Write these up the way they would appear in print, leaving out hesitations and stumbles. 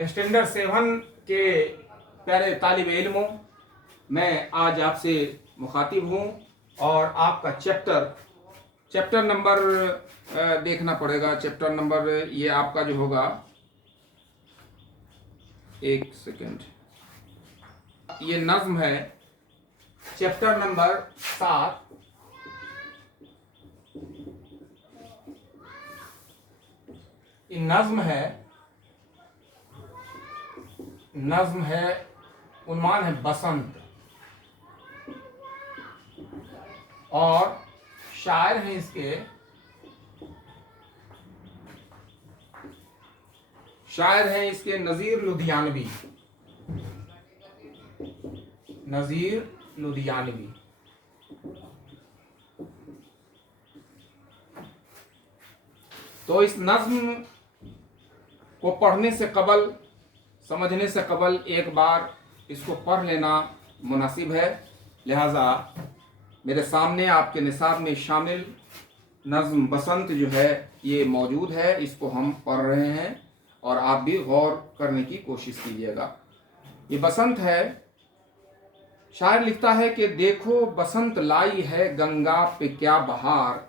Standard 7 के प्यारे तालिब इल्मों, मैं आज आपसे मुखातिब हूँ और आपका चैप्टर नंबर देखना पड़ेगा। चैप्टर नंबर ये आपका जो होगा, एक सेकेंड, ये नज्म है चैप्टर नंबर 7। ये नज्म है, उन्वान है बसंत, और शायर हैं इसके नज़ीर लुधियानवी। तो इस नज्म को पढ़ने से कबल, समझने से कबल एक बार इसको पढ़ लेना मुनासिब है। लिहाजा मेरे सामने आपके निसाब में शामिल नज्म बसंत जो है ये मौजूद है, इसको हम पढ़ रहे हैं और आप भी गौर करने की कोशिश कीजिएगा। ये बसंत है। शायर लिखता है कि देखो बसंत लाई है गंगा पे क्या बहार,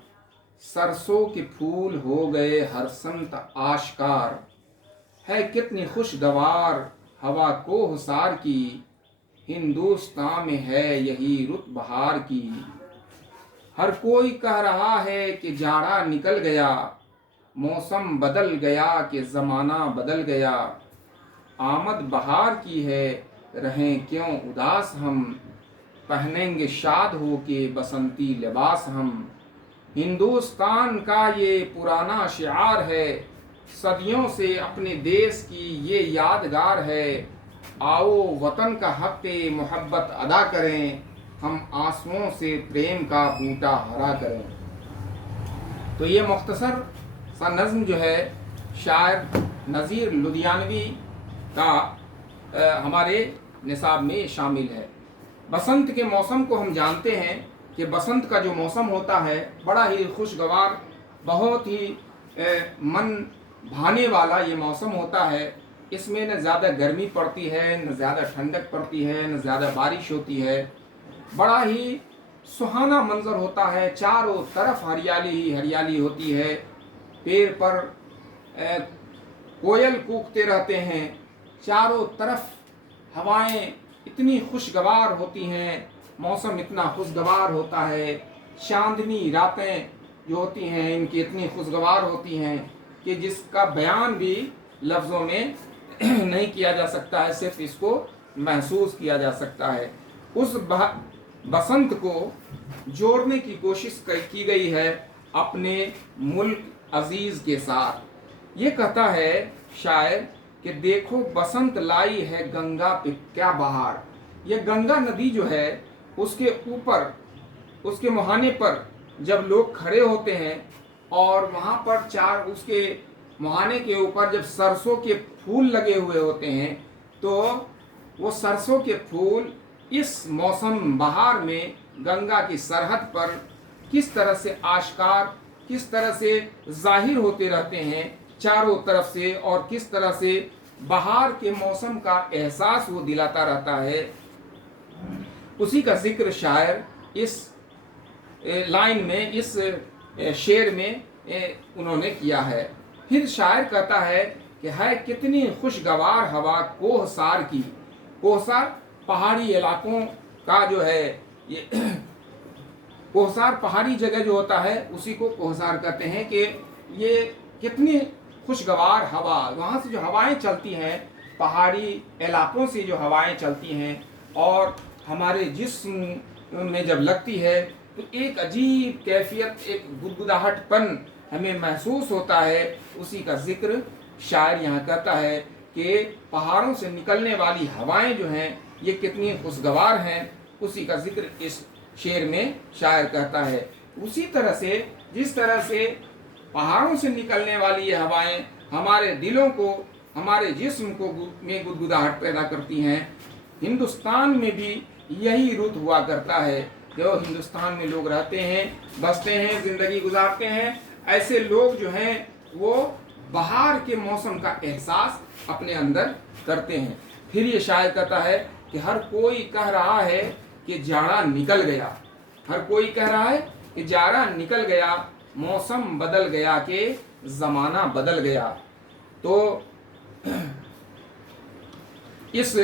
सरसों के फूल हो गए हर संत आश्कार, है कितनी खुशगवार हवा कोहसार की, हिंदुस्तान में है यही रुत बहार की। हर कोई कह रहा है कि जाड़ा निकल गया, मौसम बदल गया कि ज़माना बदल गया, आमद बहार की है रहें क्यों उदास हम, पहनेंगे शाद हो के बसंती लिबास हम। हिंदुस्तान का ये पुराना शिआर है, सदियों से अपने देश की ये यादगार है, आओ वतन का हक़ मोहब्बत अदा करें, हम आंसुओं से प्रेम का बूटा हरा करें। तो ये मुख्तसर सा नज़्म जो है शायर नज़ीर लुधियानवी का हमारे निसाब में शामिल है। बसंत के मौसम को हम जानते हैं कि बसंत का जो मौसम होता है बड़ा ही खुशगवार, बहुत ही मन भाने वाला ये मौसम होता है। इसमें न ज़्यादा गर्मी पड़ती है, न ज़्यादा ठंडक पड़ती है, न ज़्यादा बारिश होती है। बड़ा ही सुहाना मंजर होता है, चारों तरफ हरियाली ही हरियाली होती है। पेड़ पर कोयल कूकते रहते हैं, चारों तरफ हवाएं इतनी खुशगवार होती हैं, मौसम इतना खुशगवार होता है। चांदनी रातें जो होती हैं इनकी इतनी खुशगवार होती हैं कि जिसका बयान भी लफ्ज़ों में नहीं किया जा सकता है, सिर्फ इसको महसूस किया जा सकता है। उस बसंत को जोड़ने की कोशिश की गई है अपने मुल्क अजीज़ के साथ। ये कहता है शायर कि देखो बसंत लाई है गंगा पे क्या बहार। ये गंगा नदी जो है उसके ऊपर, उसके मुहाने पर जब लोग खड़े होते हैं और वहाँ पर उसके मुहाने के ऊपर जब सरसों के फूल लगे हुए होते हैं, तो वो सरसों के फूल इस मौसम बहार में गंगा की सरहद पर किस तरह से आश्कार, किस तरह से जाहिर होते रहते हैं चारों तरफ से, और किस तरह से बहार के मौसम का एहसास वो दिलाता रहता है, उसी का जिक्र शायर इस लाइन में, इस शेर में उन्होंने किया है। फिर शायर कहता है कि है कितनी खुशगवार हवा कोहसार की। कोहसार पहाड़ी इलाकों का जो है ये कोहसार पहाड़ी जगह जो होता है उसी को कोहसार कहते हैं। कि ये कितनी खुशगवार हवा, वहाँ से जो हवाएं चलती हैं, पहाड़ी इलाकों से जो हवाएं चलती हैं और हमारे जिस्म में जब लगती है तो एक अजीब कैफियत, एक गुदगुदाहटपन हमें महसूस होता है। उसी का जिक्र शायर यहाँ कहता है कि पहाड़ों से निकलने वाली हवाएं जो हैं ये कितनी खुशगवार हैं, उसी का जिक्र इस शेर में शायर कहता है। उसी तरह से जिस तरह से पहाड़ों से निकलने वाली ये हवाएं हमारे दिलों को, हमारे जिस्म को में गुदगुदाहट पैदा करती हैं, हिंदुस्तान में भी यही रुत हुआ करता है। जो हिंदुस्तान में लोग रहते हैं, बसते हैं, ज़िंदगी गुजारते हैं, ऐसे लोग जो हैं वो بہار کے موسم کا احساس اپنے اندر کرتے ہیں۔ پھر یہ شاعر کہتا ہے کہ ہر کوئی کہہ رہا ہے کہ جاڑا نکل گیا، ہر کوئی کہہ رہا ہے کہ جاڑا نکل گیا، موسم بدل گیا کہ زمانہ بدل گیا۔ تو اس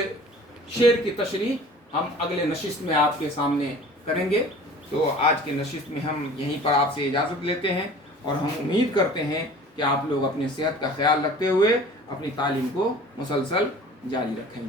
شعر کی تشریح ہم اگلے نشست میں آپ کے سامنے کریں گے۔ تو آج کے نشست میں ہم یہیں پر آپ سے اجازت لیتے ہیں، اور ہم امید کرتے ہیں کہ آپ لوگ اپنی صحت کا خیال رکھتے ہوئے اپنی تعلیم کو مسلسل جاری رکھیں گے۔